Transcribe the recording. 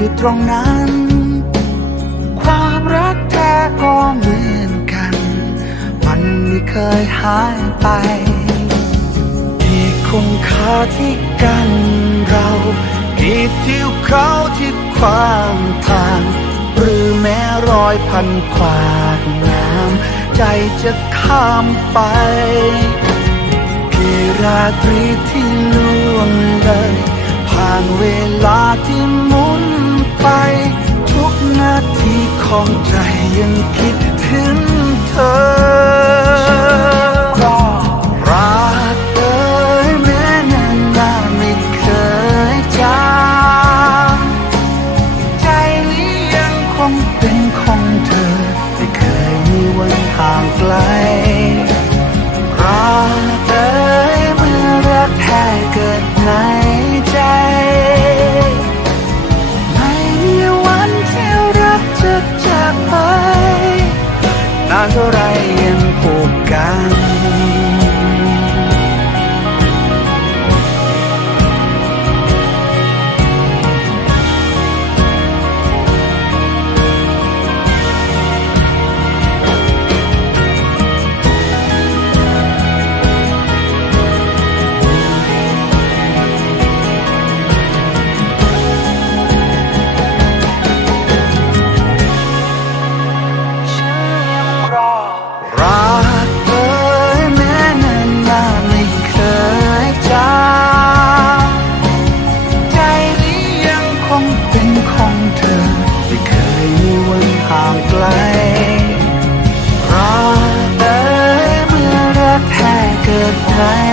อยู่ตรงนั้น ความรักแท้ก็เหมือนกัน มันไม่เคยหายไปที่คงคาที่กันเรากี่ทิวเขาที่ขวางทาง หรือแม้รอยพันขวากน้ำใจจะข้ามไปกี่ราตรีที่ล่วงเลยผ่านเวลาที่หมุน ไป ทุกนาทีของใจยัง try